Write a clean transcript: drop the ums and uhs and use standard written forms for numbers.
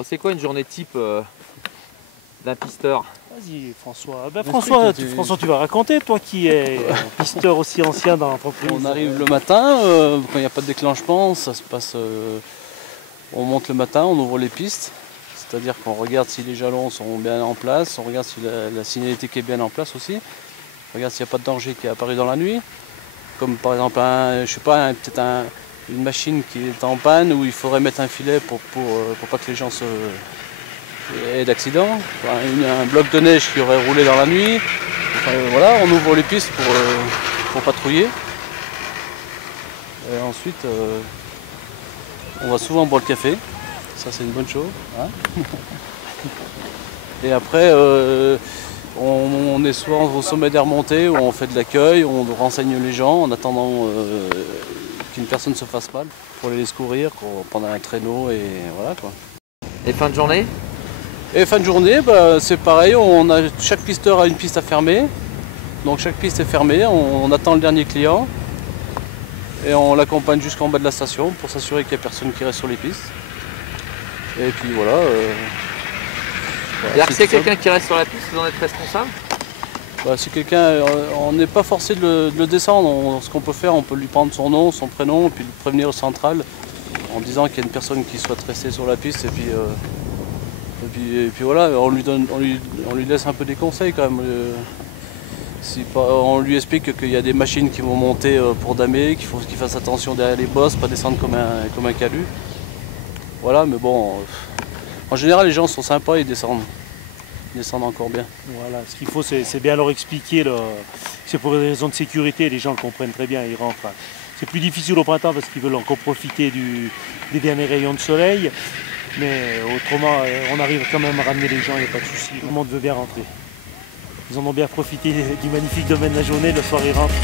Bon, c'est quoi une journée type d'un pisteur? Vas-y François. François, tu vas raconter, toi qui es pisteur aussi ancien dans l'entreprise. On arrive le matin, quand il n'y a pas de déclenchement, ça se passe. On monte le matin, on ouvre les pistes, c'est-à-dire qu'on regarde si les jalons sont bien en place, on regarde si la signalétique est bien en place aussi, on regarde s'il n'y a pas de danger qui est apparu dans la nuit, comme par exemple peut-être une machine qui est en panne où il faudrait mettre un filet pour pas que les gens aient d'accident, un bloc de neige qui aurait roulé dans la nuit. Enfin, voilà, on ouvre les pistes pour patrouiller. Et ensuite, on va souvent boire le café, ça c'est une bonne chose. Hein. Et après, on est souvent au sommet des remontées où on fait de l'accueil, on renseigne les gens en attendant qu'une personne se fasse mal pour les secourir, pour prendre un traîneau et voilà quoi. Et fin de journée? Et fin de journée, c'est pareil, chaque pisteur a une piste à fermer. Donc chaque piste est fermée, on attend le dernier client et on l'accompagne jusqu'en bas de la station pour s'assurer qu'il n'y a personne qui reste sur les pistes. Et puis voilà. C'est-à-dire que s'il y a quelqu'un qui reste sur la piste, vous en êtes responsable? Si quelqu'un, on n'est pas forcé de le descendre. Ce qu'on peut faire, on peut lui prendre son nom, son prénom, et puis le prévenir au central en disant qu'il y a une personne qui souhaite rester sur la piste. Et puis voilà, on lui laisse un peu des conseils quand même. On lui explique qu'il y a des machines qui vont monter pour damer, qu'il faut qu'il fasse attention derrière les bosses, pas descendre comme un calu. Voilà, mais bon, en général les gens sont sympas, ils descendent encore bien. Voilà, ce qu'il faut c'est bien leur expliquer, c'est pour des raisons de sécurité, les gens le comprennent très bien, ils rentrent. C'est plus difficile au printemps parce qu'ils veulent encore profiter des derniers rayons de soleil, mais autrement on arrive quand même à ramener les gens, il n'y a pas de souci, tout le monde veut bien rentrer. Ils en ont bien profité du magnifique domaine de la journée, le soir ils rentrent.